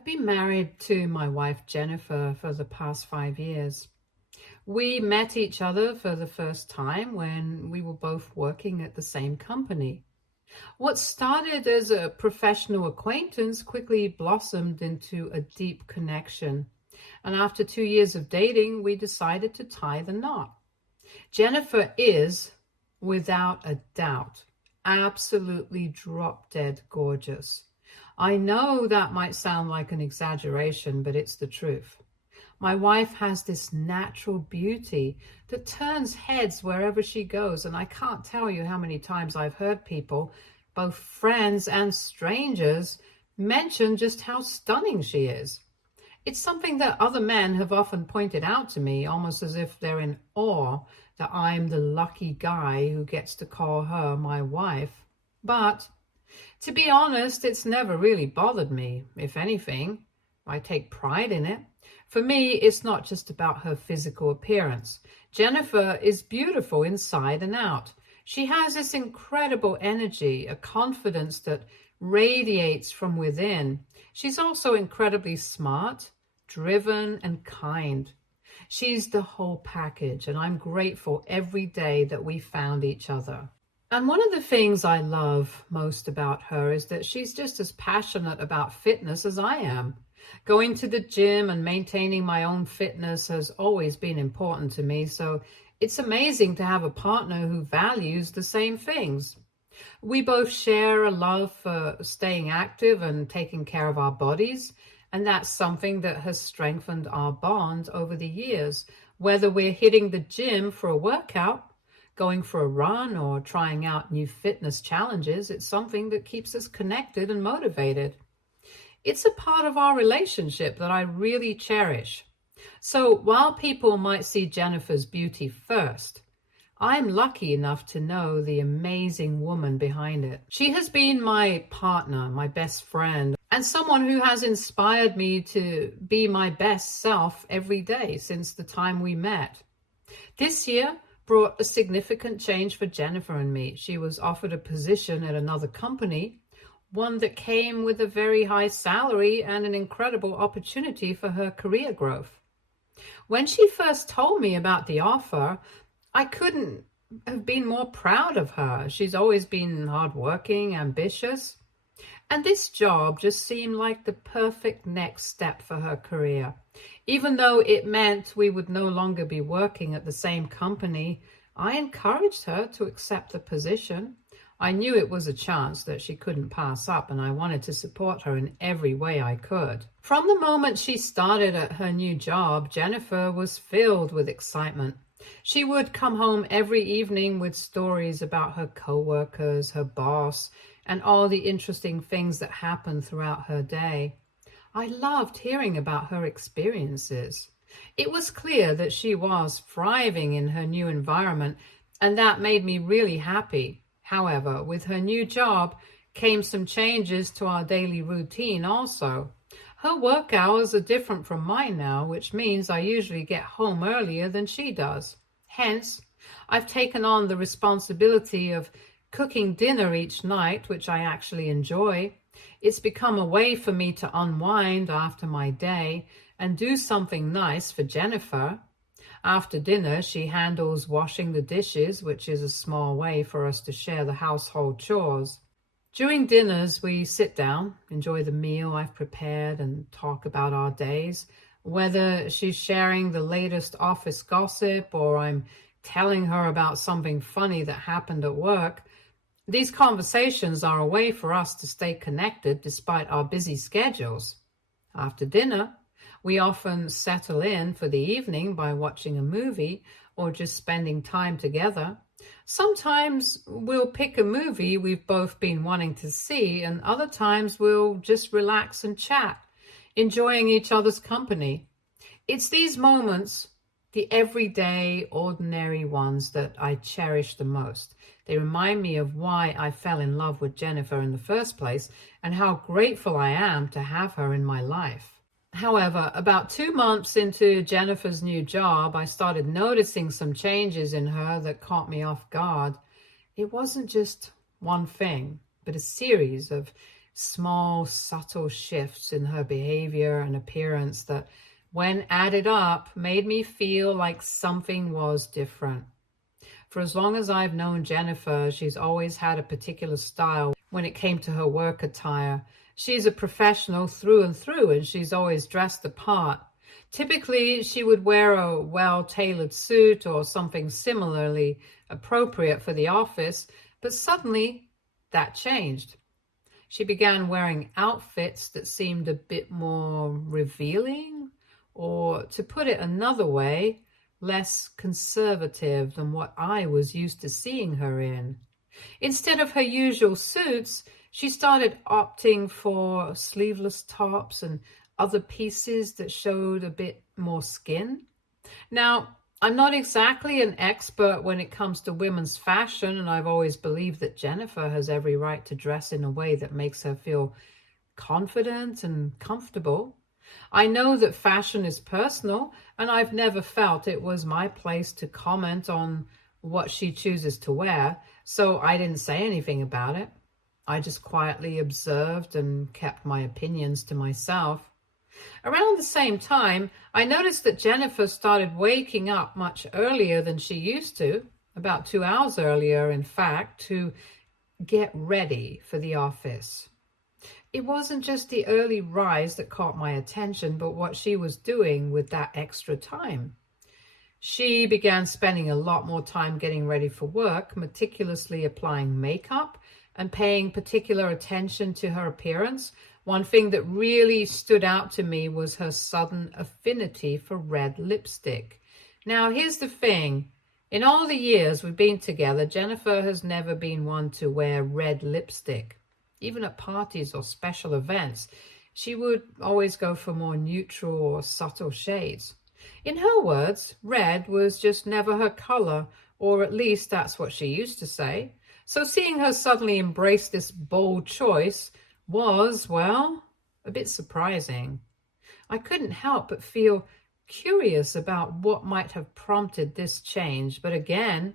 I've been married to my wife Jennifer for the past 5 years. We met each other for the first time when we were both working at the same company. What started as a professional acquaintance quickly blossomed into a deep connection. And after 2 years of dating, we decided to tie the knot. Jennifer is, without a doubt, absolutely drop dead gorgeous. I know that might sound like an exaggeration, but it's the truth. My wife has this natural beauty that turns heads wherever she goes, and I can't tell you how many times I've heard people, both friends and strangers, mention just how stunning she is. It's something that other men have often pointed out to me, almost as if they're in awe that I'm the lucky guy who gets to call her my wife. But to be honest, it's never really bothered me. If anything, I take pride in it. For me, it's not just about her physical appearance. Jennifer is beautiful inside and out. She has this incredible energy, a confidence that radiates from within. She's also incredibly smart, driven, and kind. She's the whole package, and I'm grateful every day that we found each other. And one of the things I love most about her is that she's just as passionate about fitness as I am. Going to the gym and maintaining my own fitness has always been important to me, so it's amazing to have a partner who values the same things. We both share a love for staying active and taking care of our bodies, and that's something that has strengthened our bond over the years. Whether we're hitting the gym for a workout, going for a run, or trying out new fitness challenges, it's something that keeps us connected and motivated. It's a part of our relationship that I really cherish. So while people might see Jennifer's beauty first, I'm lucky enough to know the amazing woman behind it. She has been my partner, my best friend, and someone who has inspired me to be my best self every day since the time we met. This year brought a significant change for Jennifer and me. She was offered a position at another company, one that came with a very high salary and an incredible opportunity for her career growth. When she first told me about the offer, I couldn't have been more proud of her. She's always been hardworking, ambitious, and this job just seemed like the perfect next step for her career. Even though it meant we would no longer be working at the same company, I encouraged her to accept the position. I knew it was a chance that she couldn't pass up, and I wanted to support her in every way I could. From the moment she started at her new job, Jennifer was filled with excitement. She would come home every evening with stories about her coworkers, her boss, and all the interesting things that happened throughout her day. I loved hearing about her experiences. It was clear that she was thriving in her new environment, and that made me really happy. However, with her new job came some changes to our daily routine also. Her work hours are different from mine now, which means I usually get home earlier than she does. Hence, I've taken on the responsibility of cooking dinner each night, which I actually enjoy. It's become a way for me to unwind after my day and do something nice for Jennifer. After dinner, she handles washing the dishes, which is a small way for us to share the household chores. During dinners, we sit down, enjoy the meal I've prepared, and talk about our days. Whether she's sharing the latest office gossip or I'm telling her about something funny that happened at work, these conversations are a way for us to stay connected despite our busy schedules. After dinner, we often settle in for the evening by watching a movie or just spending time together. Sometimes we'll pick a movie we've both been wanting to see, and other times we'll just relax and chat, enjoying each other's company. It's these moments, the everyday, ordinary ones, that I cherish the most. They remind me of why I fell in love with Jennifer in the first place and how grateful I am to have her in my life. However, about 2 months into Jennifer's new job, I started noticing some changes in her that caught me off guard. It wasn't just one thing, but a series of Small, subtle shifts in her behavior and appearance that, when added up, made me feel like something was different. For as long as I've known Jennifer, she's always had a particular style when it came to her work attire. She's a professional through and through, and she's always dressed the part. Typically, she would wear a well-tailored suit or something similarly appropriate for the office, but suddenly that changed. She began wearing outfits that seemed a bit more revealing, or to put it another way, less conservative than what I was used to seeing her in. Instead of her usual suits, she started opting for sleeveless tops and other pieces that showed a bit more skin. Now, I'm not exactly an expert when it comes to women's fashion, and I've always believed that Jennifer has every right to dress in a way that makes her feel confident and comfortable. I know that fashion is personal, and I've never felt it was my place to comment on what she chooses to wear, so I didn't say anything about it. I just quietly observed and kept my opinions to myself. Around the same time, I noticed that Jennifer started waking up much earlier than she used to, about 2 hours earlier, in fact, to get ready for the office. It wasn't just the early rise that caught my attention, but what she was doing with that extra time. She began spending a lot more time getting ready for work, meticulously applying makeup and paying particular attention to her appearance. One thing that really stood out to me was her sudden affinity for red lipstick. Now, here's the thing. In all the years we've been together, Jennifer has never been one to wear red lipstick. Even at parties or special events, she would always go for more neutral or subtle shades. In her words, red was just never her color, or at least that's what she used to say. So seeing her suddenly embrace this bold choice was, well, a bit surprising. I couldn't help but feel curious about what might have prompted this change, but again,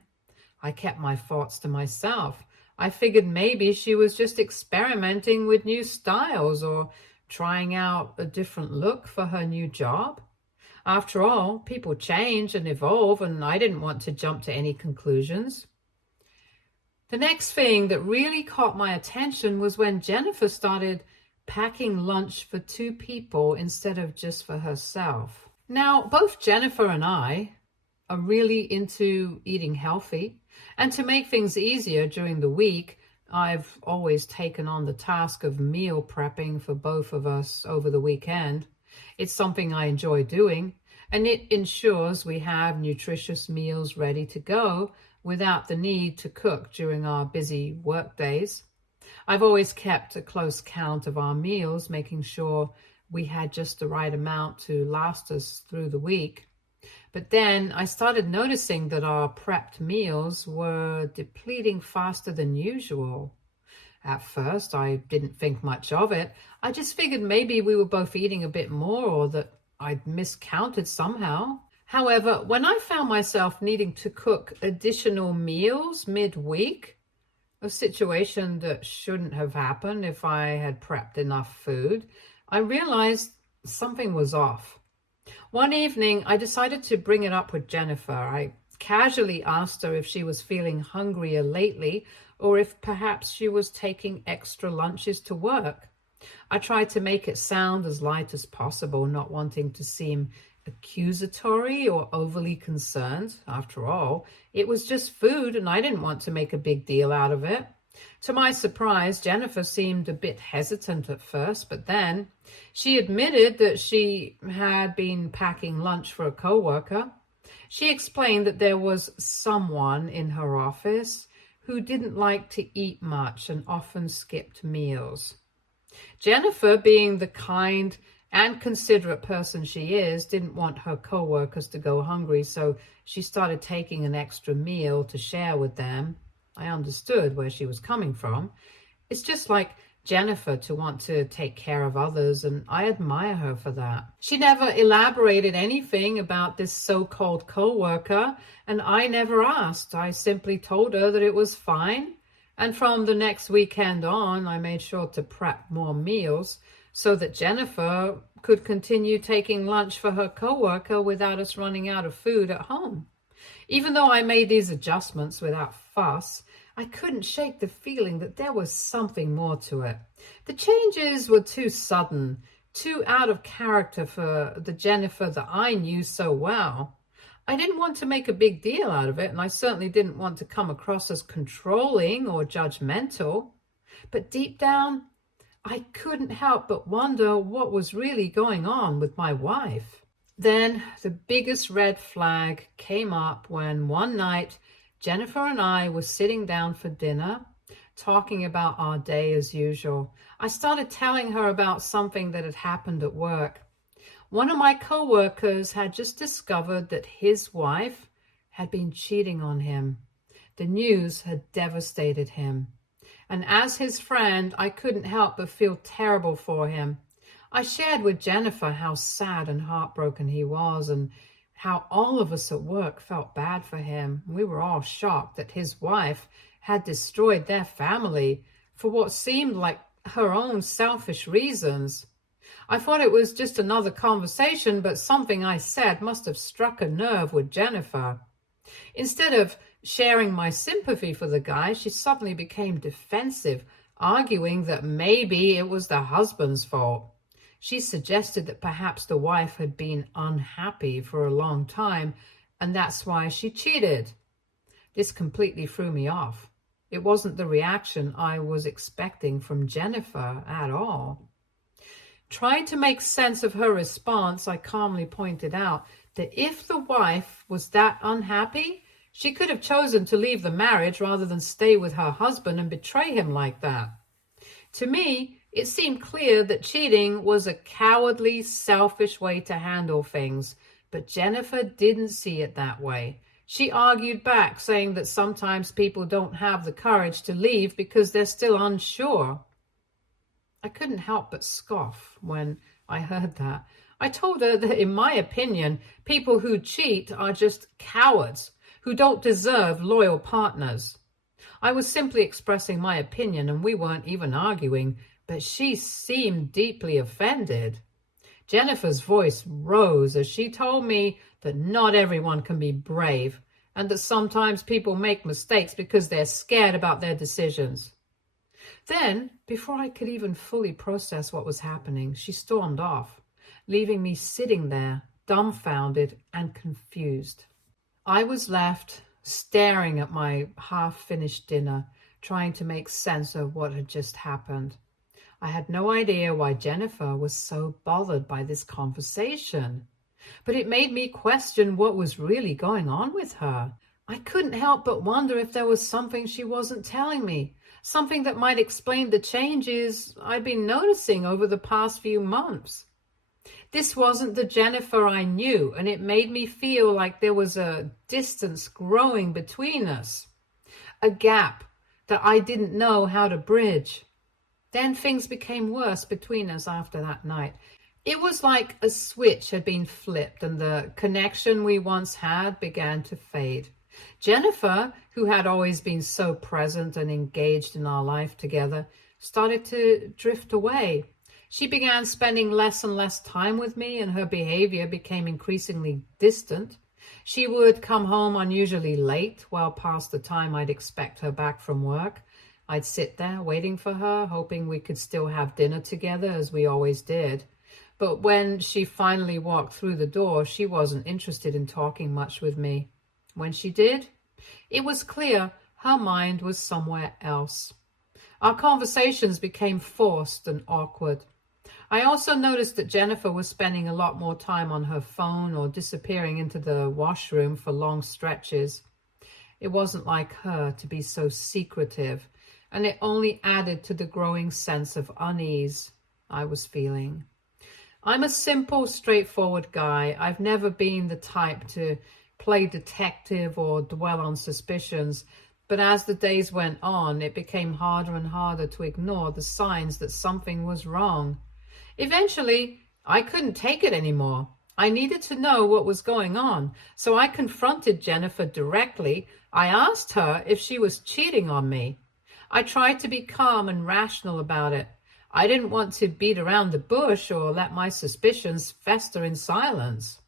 I kept my thoughts to myself. I figured maybe she was just experimenting with new styles or trying out a different look for her new job. After all, people change and evolve, and I didn't want to jump to any conclusions. The next thing that really caught my attention was when Jennifer started packing lunch for 2 people instead of just for herself. Now, both Jennifer and I are really into eating healthy, and to make things easier during the week, I've always taken on the task of meal prepping for both of us over the weekend. It's something I enjoy doing, and it ensures we have nutritious meals ready to go without the need to cook during our busy work days. I've always kept a close count of our meals, making sure we had just the right amount to last us through the week. But then I started noticing that our prepped meals were depleting faster than usual. At first, I didn't think much of it. I just figured maybe we were both eating a bit more, or that I'd miscounted somehow. However, when I found myself needing to cook additional meals midweek, a situation that shouldn't have happened if I had prepped enough food, I realized something was off. One evening, I decided to bring it up with Jennifer. I casually asked her if she was feeling hungrier lately, or if perhaps she was taking extra lunches to work. I tried to make it sound as light as possible, not wanting to seem accusatory or overly concerned. After all, it was just food, and I didn't want to make a big deal out of it. To my surprise, Jennifer seemed a bit hesitant at first, but then she admitted that she had been packing lunch for a coworker. She explained that there was someone in her office who didn't like to eat much and often skipped meals. Jennifer, being the kind and considerate person she is, didn't want her coworkers to go hungry, so she started taking an extra meal to share with them. I understood where she was coming from. It's just like Jennifer to want to take care of others, and I admire her for that. She never elaborated anything about this so-called coworker, and I never asked. I simply told her that it was fine, And from the next weekend on, I made sure to prep more meals so that Jennifer could continue taking lunch for her coworker without us running out of food at home. Even though I made these adjustments without fuss, I couldn't shake the feeling that there was something more to it. The changes were too sudden, too out of character for the Jennifer that I knew so well. I didn't want to make a big deal out of it, and I certainly didn't want to come across as controlling or judgmental. But deep down, I couldn't help but wonder what was really going on with my wife. Then the biggest red flag came up when one night Jennifer and I were sitting down for dinner, talking about our day as usual. I started telling her about something that had happened at work. One of my coworkers had just discovered that his wife had been cheating on him. The news had devastated him. And as his friend, I couldn't help but feel terrible for him. I shared with Jennifer how sad and heartbroken he was and how all of us at work felt bad for him. We were all shocked that his wife had destroyed their family for what seemed like her own selfish reasons. I thought it was just another conversation, but something I said must have struck a nerve with Jennifer. Instead of sharing my sympathy for the guy, she suddenly became defensive, arguing that maybe it was the husband's fault. She suggested that perhaps the wife had been unhappy for a long time, and that's why she cheated. This completely threw me off. It wasn't the reaction I was expecting from Jennifer at all. Trying to make sense of her response, I calmly pointed out that if the wife was that unhappy, she could have chosen to leave the marriage rather than stay with her husband and betray him like that. To me, it seemed clear that cheating was a cowardly, selfish way to handle things, but Jennifer didn't see it that way. She argued back, saying that sometimes people don't have the courage to leave because they're still unsure. I couldn't help but scoff when I heard that. I told her that in my opinion, people who cheat are just cowards who don't deserve loyal partners. I was simply expressing my opinion and we weren't even arguing, but she seemed deeply offended. Jennifer's voice rose as she told me that not everyone can be brave and that sometimes people make mistakes because they're scared about their decisions. Then, before I could even fully process what was happening, she stormed off, leaving me sitting there, dumbfounded and confused. I was left staring at my half-finished dinner, trying to make sense of what had just happened. I had no idea why Jennifer was so bothered by this conversation, but it made me question what was really going on with her. I couldn't help but wonder if there was something she wasn't telling me, something that might explain the changes I'd been noticing over the past few months. This wasn't the Jennifer I knew, and it made me feel like there was a distance growing between us, a gap that I didn't know how to bridge. Then things became worse between us after that night. It was like a switch had been flipped and the connection we once had began to fade. Jennifer, who had always been so present and engaged in our life together, started to drift away. She began spending less and less time with me, and her behavior became increasingly distant. She would come home unusually late, well past the time I'd expect her back from work. I'd sit there waiting for her, hoping we could still have dinner together as we always did. But when she finally walked through the door, she wasn't interested in talking much with me. When she did, it was clear her mind was somewhere else. Our conversations became forced and awkward. I also noticed that Jennifer was spending a lot more time on her phone or disappearing into the washroom for long stretches. It wasn't like her to be so secretive, and it only added to the growing sense of unease I was feeling. I'm a simple, straightforward guy. I've never been the type to play detective or dwell on suspicions, but as the days went on, it became harder and harder to ignore the signs that something was wrong. Eventually, I couldn't take it anymore. I needed to know what was going on, so I confronted Jennifer directly. I asked her if she was cheating on me. I tried to be calm and rational about it. I didn't want to beat around the bush or let my suspicions fester in silence.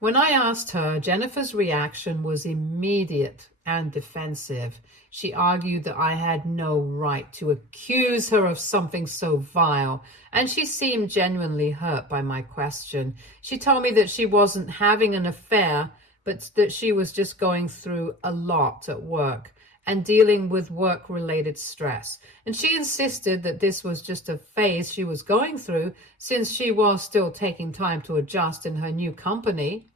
When I asked her, Jennifer's reaction was immediate and defensive. She argued that I had no right to accuse her of something so vile, and she seemed genuinely hurt by my question. She told me that she wasn't having an affair, but that she was just going through a lot at work and dealing with work-related stress. And she insisted that this was just a phase she was going through, since she was still taking time to adjust in her new company,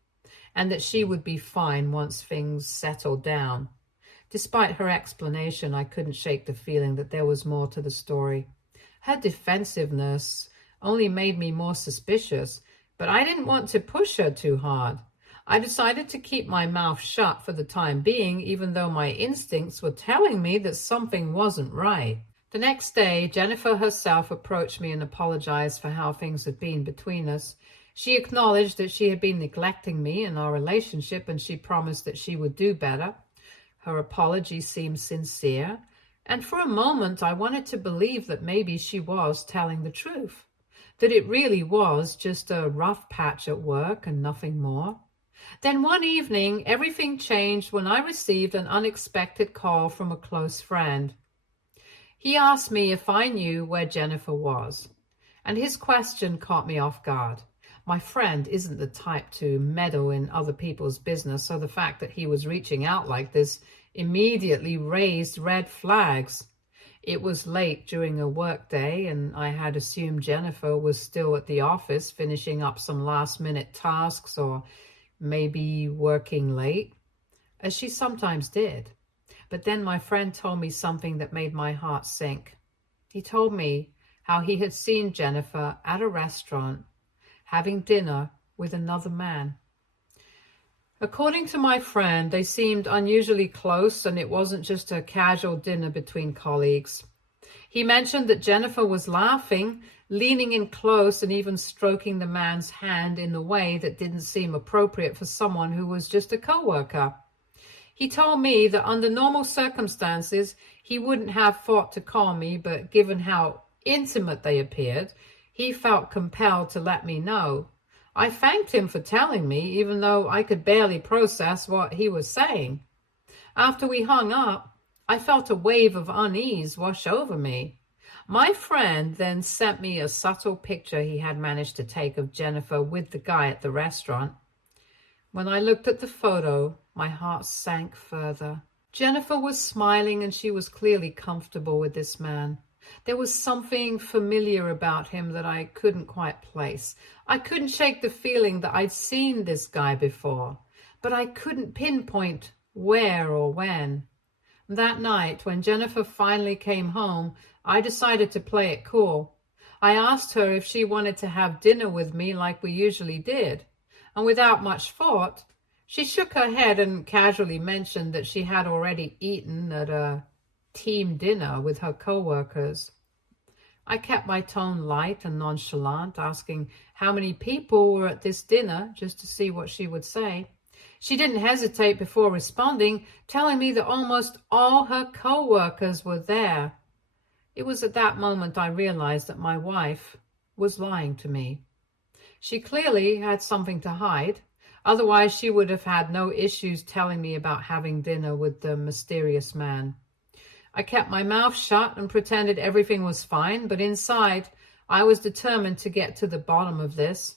and that she would be fine once things settled down. Despite her explanation, I couldn't shake the feeling that there was more to the story. Her defensiveness only made me more suspicious, but I didn't want to push her too hard. I decided to keep my mouth shut for the time being, even though my instincts were telling me that something wasn't right. The next day, Jennifer herself approached me and apologized for how things had been between us. She acknowledged that she had been neglecting me in our relationship, and she promised that she would do better. Her apology seemed sincere, and for a moment I wanted to believe that maybe she was telling the truth, that it really was just a rough patch at work and nothing more. Then one evening, everything changed when I received an unexpected call from a close friend. He asked me if I knew where Jennifer was, and his question caught me off guard. My friend isn't the type to meddle in other people's business, so the fact that he was reaching out like this immediately raised red flags. It was late during a work day, and I had assumed Jennifer was still at the office finishing up some last-minute tasks, or maybe working late, as she sometimes did. But then my friend told me something that made my heart sink. He told me how he had seen Jennifer at a restaurant having dinner with another man. According to my friend, they seemed unusually close, and it wasn't just a casual dinner between colleagues. He mentioned that Jennifer was laughing, leaning in close, and even stroking the man's hand in a way that didn't seem appropriate for someone who was just a coworker. He told me that under normal circumstances, he wouldn't have thought to call me, but given how intimate they appeared, he felt compelled to let me know. I thanked him for telling me, even though I could barely process what he was saying. After we hung up, I felt a wave of unease wash over me. My friend then sent me a subtle picture he had managed to take of Jennifer with the guy at the restaurant. When I looked at the photo, my heart sank further. Jennifer was smiling, and she was clearly comfortable with this man. There was something familiar about him that I couldn't quite place. I couldn't shake the feeling that I'd seen this guy before, but I couldn't pinpoint where or when. That night, when Jennifer finally came home, I decided to play it cool. I asked her if she wanted to have dinner with me like we usually did, and without much thought, she shook her head and casually mentioned that she had already eaten at a team dinner with her co-workers. I kept my tone light and nonchalant, asking how many people were at this dinner just to see what she would say. She didn't hesitate before responding, telling me that almost all her co-workers were there. It was at that moment I realized that my wife was lying to me. She clearly had something to hide. Otherwise, she would have had no issues telling me about having dinner with the mysterious man. I kept my mouth shut and pretended everything was fine, but inside, I was determined to get to the bottom of this.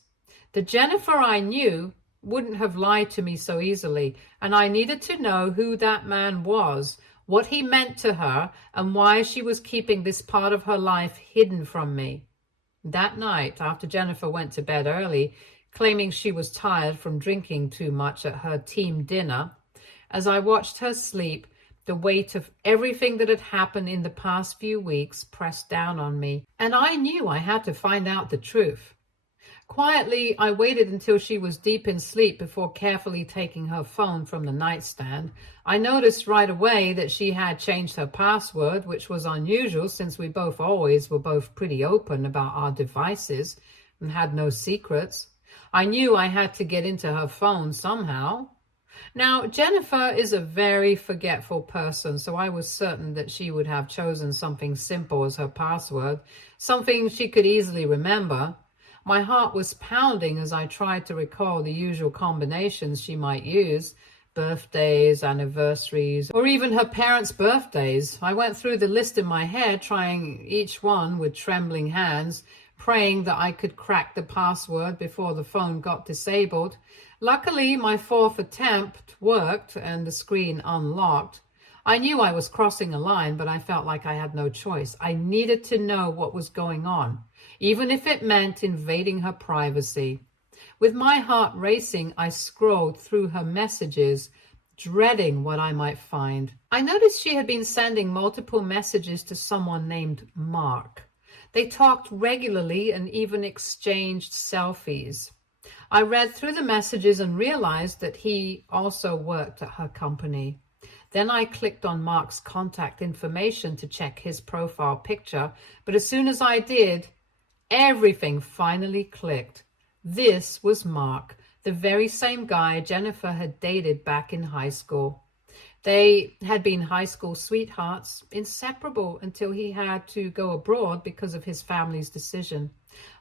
The Jennifer I knew wouldn't have lied to me so easily, and I needed to know who that man was, what he meant to her, and why she was keeping this part of her life hidden from me. That night, after Jennifer went to bed early, claiming she was tired from drinking too much at her team dinner, as I watched her sleep, the weight of everything that had happened in the past few weeks pressed down on me, and I knew I had to find out the truth. Quietly, I waited until she was deep in sleep before carefully taking her phone from the nightstand. I noticed right away that she had changed her password, which was unusual since we both always were both pretty open about our devices and had no secrets. I knew I had to get into her phone somehow. Now, Jennifer is a very forgetful person, so I was certain that she would have chosen something simple as her password, something she could easily remember. My heart was pounding as I tried to recall the usual combinations she might use: birthdays, anniversaries, or even her parents' birthdays. I went through the list in my head, trying each one with trembling hands, praying that I could crack the password before the phone got disabled. Luckily, my fourth attempt worked and the screen unlocked. I knew I was crossing a line, but I felt like I had no choice. I needed to know what was going on, even if it meant invading her privacy. With my heart racing, I scrolled through her messages, dreading what I might find. I noticed she had been sending multiple messages to someone named Mark. They talked regularly and even exchanged selfies. I read through the messages and realized that he also worked at her company. Then I clicked on Mark's contact information to check his profile picture, but as soon as I did, everything finally clicked. This was Mark, the very same guy Jennifer had dated back in high school. They had been high school sweethearts, inseparable until he had to go abroad because of his family's decision.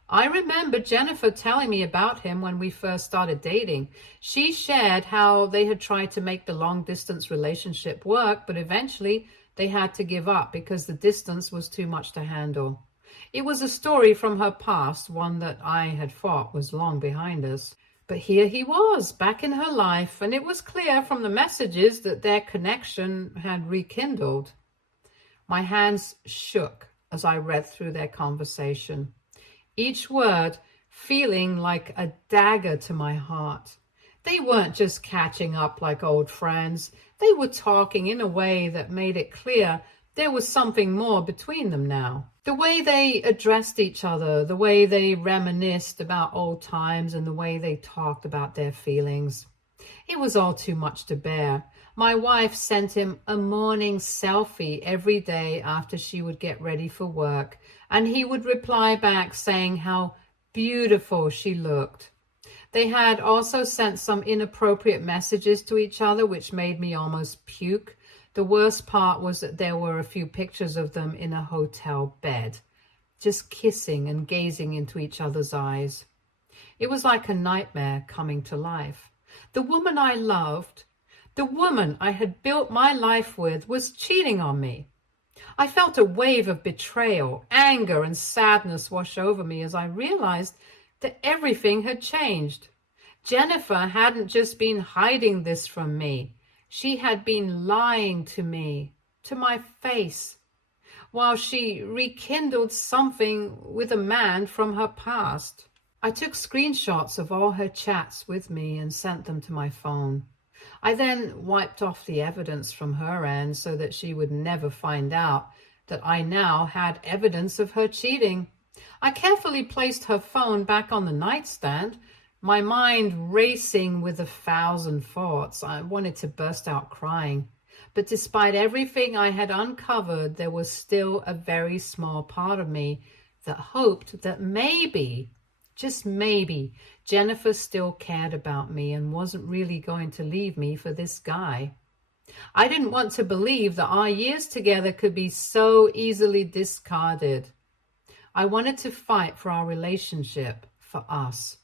I remember Jennifer telling me about him when we first started dating. She shared how they had tried to make the long-distance relationship work, but eventually they had to give up because the distance was too much to handle. It was a story from her past, one that I had thought was long behind us. But here he was, back in her life, and it was clear from the messages that their connection had rekindled. My hands shook as I read through their conversation, each word feeling like a dagger to my heart. They weren't just catching up like old friends. They were talking in a way that made it clear there was something more between them now. The way they addressed each other, the way they reminisced about old times, and the way they talked about their feelings. It was all too much to bear. My wife sent him a morning selfie every day after she would get ready for work, and he would reply back saying how beautiful she looked. They had also sent some inappropriate messages to each other, which made me almost puke. The worst part was that there were a few pictures of them in a hotel bed, just kissing and gazing into each other's eyes. It was like a nightmare coming to life. The woman I loved, the woman I had built my life with, was cheating on me. I felt a wave of betrayal, anger, and sadness wash over me as I realized that everything had changed. Jennifer hadn't just been hiding this from me. She had been lying to me, to my face, while she rekindled something with a man from her past. I took screenshots of all her chats with me and sent them to my phone. I then wiped off the evidence from her end so that she would never find out that I now had evidence of her cheating. I carefully placed her phone back on the nightstand, my mind racing with 1,000 thoughts. I wanted to burst out crying. But despite everything I had uncovered, there was still a very small part of me that hoped that maybe, just maybe, Jennifer still cared about me and wasn't really going to leave me for this guy. I didn't want to believe that our years together could be so easily discarded. I wanted to fight for our relationship, for us.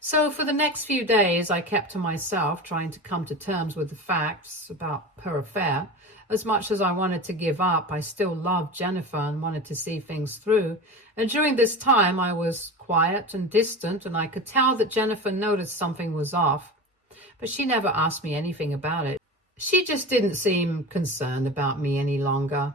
So for the next few days, I kept to myself, trying to come to terms with the facts about her affair. As much as I wanted to give up, I still loved Jennifer and wanted to see things through. And during this time, I was quiet and distant, and I could tell that Jennifer noticed something was off. But she never asked me anything about it. She just didn't seem concerned about me any longer.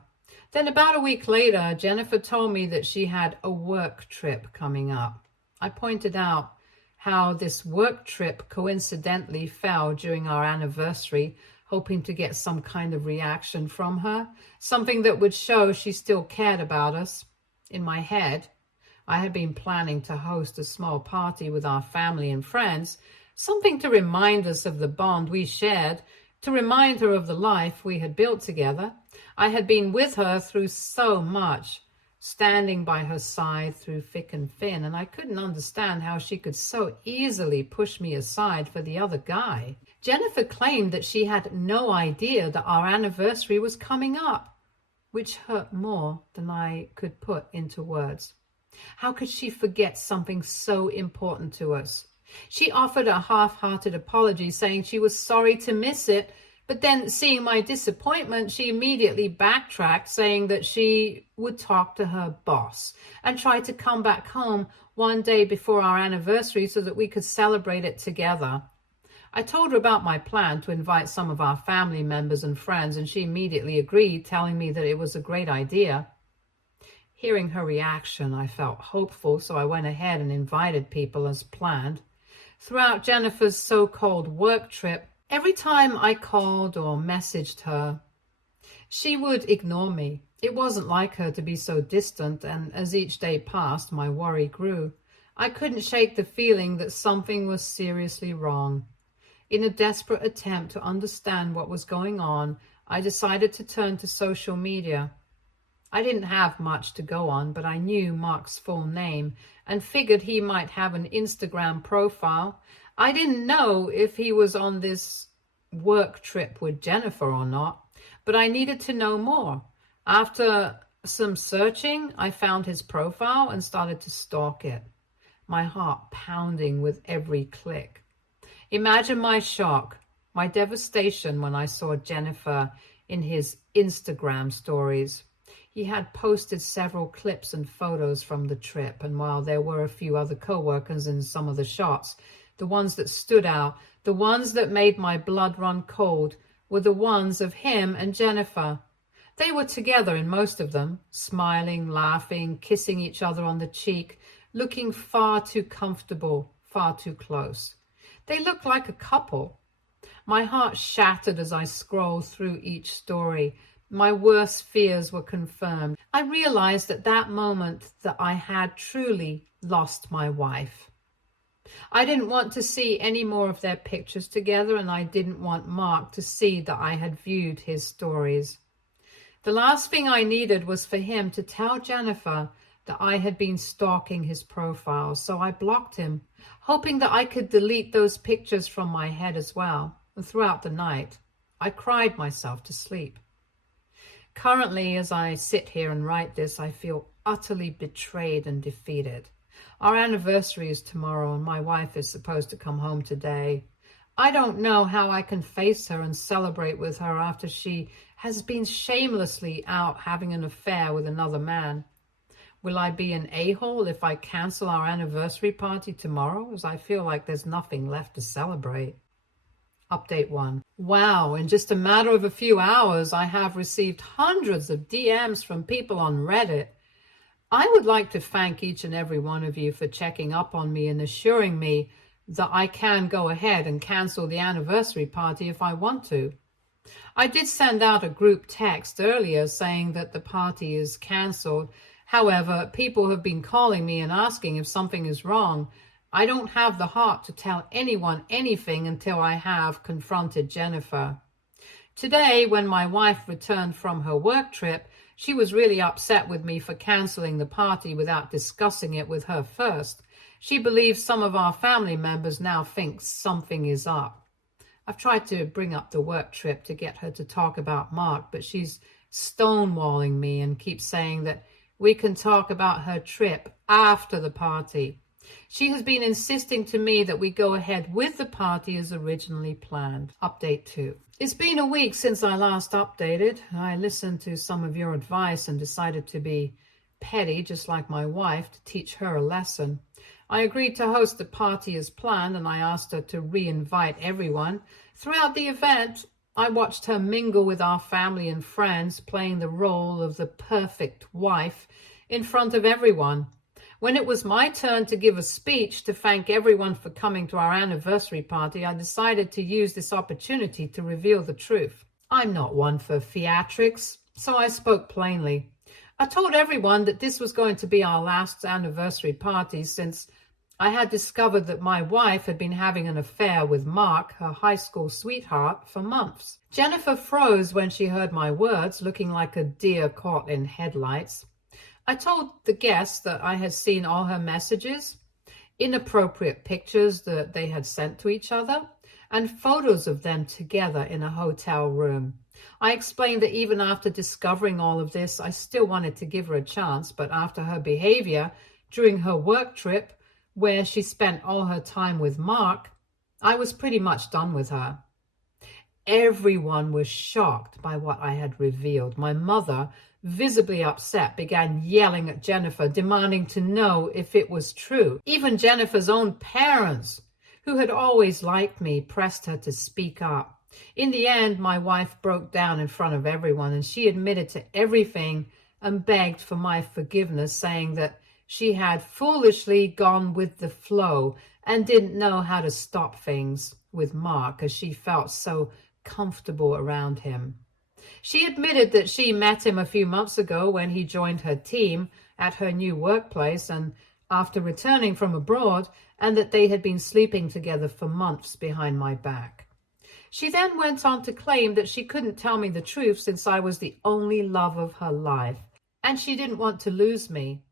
Then about a week later, Jennifer told me that she had a work trip coming up. I pointed out how this work trip coincidentally fell during our anniversary, hoping to get some kind of reaction from her, something that would show she still cared about us. In my head, I had been planning to host a small party with our family and friends, something to remind us of the bond we shared, to remind her of the life we had built together. I had been with her through so much, standing by her side through thick and thin, and I couldn't understand how she could so easily push me aside for the other guy. Jennifer claimed that she had no idea that our anniversary was coming up, which hurt more than I could put into words. How could she forget something so important to us? She offered a half-hearted apology, saying she was sorry to miss it, but then, seeing my disappointment, she immediately backtracked, saying that she would talk to her boss and try to come back home one day before our anniversary so that we could celebrate it together. I told her about my plan to invite some of our family members and friends, and she immediately agreed, telling me that it was a great idea. Hearing her reaction, I felt hopeful, so I went ahead and invited people as planned. Throughout Jennifer's so-called work trip, every time I called or messaged her, she would ignore me. It wasn't like her to be so distant, and as each day passed, my worry grew. I couldn't shake the feeling that something was seriously wrong. In a desperate attempt to understand what was going on, I decided to turn to social media. I didn't have much to go on, but I knew Mark's full name and figured he might have an Instagram profile. I didn't know if he was on this work trip with Jennifer or not, but I needed to know more. After some searching, I found his profile and started to stalk it, my heart pounding with every click. Imagine my shock, my devastation when I saw Jennifer in his Instagram stories. He had posted several clips and photos from the trip, and while there were a few other co-workers in some of the shots, the ones that stood out, the ones that made my blood run cold, were the ones of him and Jennifer. They were together in most of them, smiling, laughing, kissing each other on the cheek, looking far too comfortable, far too close. They looked like a couple. My heart shattered as I scrolled through each story. My worst fears were confirmed. I realized at that moment that I had truly lost my wife. I didn't want to see any more of their pictures together, and I didn't want Mark to see that I had viewed his stories. The last thing I needed was for him to tell Jennifer that I had been stalking his profile, so I blocked him, hoping that I could delete those pictures from my head as well. And throughout the night, I cried myself to sleep. Currently, as I sit here and write this, I feel utterly betrayed and defeated. Our anniversary is tomorrow, and my wife is supposed to come home today. I don't know how I can face her and celebrate with her after she has been shamelessly out having an affair with another man. Will I be an a-hole if I cancel our anniversary party tomorrow, as I feel like there's nothing left to celebrate? Update 1. Wow, in just a matter of a few hours, I have received hundreds of DMs from people on Reddit. I would like to thank each and every one of you for checking up on me and assuring me that I can go ahead and cancel the anniversary party if I want to. I did send out a group text earlier saying that the party is canceled. However, people have been calling me and asking if something is wrong. I don't have the heart to tell anyone anything until I have confronted Jennifer. Today, when my wife returned from her work trip, she was really upset with me for canceling the party without discussing it with her first. She believes some of our family members now think something is up. I've tried to bring up the work trip to get her to talk about Mark, but she's stonewalling me and keeps saying that we can talk about her trip after the party. She has been insisting to me that we go ahead with the party as originally planned. Update 2. It's been a week since I last updated. I listened to some of your advice and decided to be petty, just like my wife, to teach her a lesson. I agreed to host the party as planned, and I asked her to re-invite everyone. Throughout the event, I watched her mingle with our family and friends, playing the role of the perfect wife in front of everyone. When it was my turn to give a speech to thank everyone for coming to our anniversary party, I decided to use this opportunity to reveal the truth. I'm not one for theatrics, so I spoke plainly. I told everyone that this was going to be our last anniversary party since I had discovered that my wife had been having an affair with Mark, her high school sweetheart, for months. Jennifer froze when she heard my words, looking like a deer caught in headlights. I told the guests that I had seen all her messages, inappropriate pictures that they had sent to each other, and photos of them together in a hotel room. I explained that even after discovering all of this, I still wanted to give her a chance, but after her behavior during her work trip, where she spent all her time with Mark, I was pretty much done with her. Everyone was shocked by what I had revealed. My mother, visibly upset, began yelling at Jennifer, demanding to know if it was true. Even Jennifer's own parents, who had always liked me, pressed her to speak up. In the end, my wife broke down in front of everyone, and she admitted to everything and begged for my forgiveness, saying that she had foolishly gone with the flow and didn't know how to stop things with Mark, as she felt so comfortable around him. She admitted that she met him a few months ago when he joined her team at her new workplace and after returning from abroad, and that they had been sleeping together for months behind my back. She then went on to claim that she couldn't tell me the truth since I was the only love of her life, and she didn't want to lose me.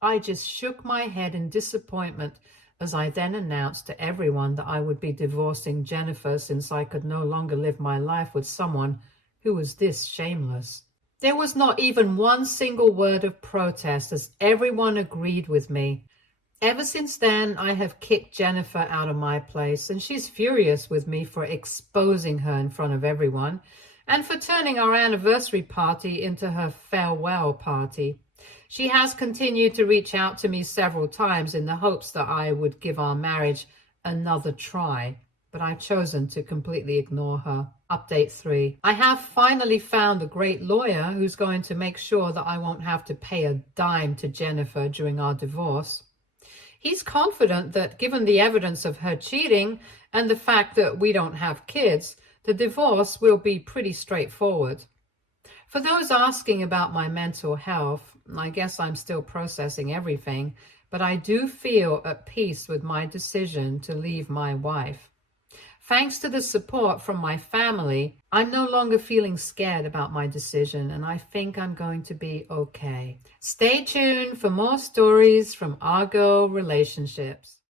I just shook my head in disappointment as I then announced to everyone that I would be divorcing Jennifer since I could no longer live my life with someone who was this shameless. There was not even one single word of protest, as everyone agreed with me. Ever since then, I have kicked Jennifer out of my place, and she's furious with me for exposing her in front of everyone and for turning our anniversary party into her farewell party. She has continued to reach out to me several times in the hopes that I would give our marriage another try, but I've chosen to completely ignore her. Update 3. I have finally found a great lawyer who's going to make sure that I won't have to pay a dime to Jennifer during our divorce. He's confident that given the evidence of her cheating and the fact that we don't have kids, the divorce will be pretty straightforward. For those asking about my mental health, I guess I'm still processing everything, but I do feel at peace with my decision to leave my wife. Thanks to the support from my family, I'm no longer feeling scared about my decision, and I think I'm going to be okay. Stay tuned for more stories from Argo Relationships.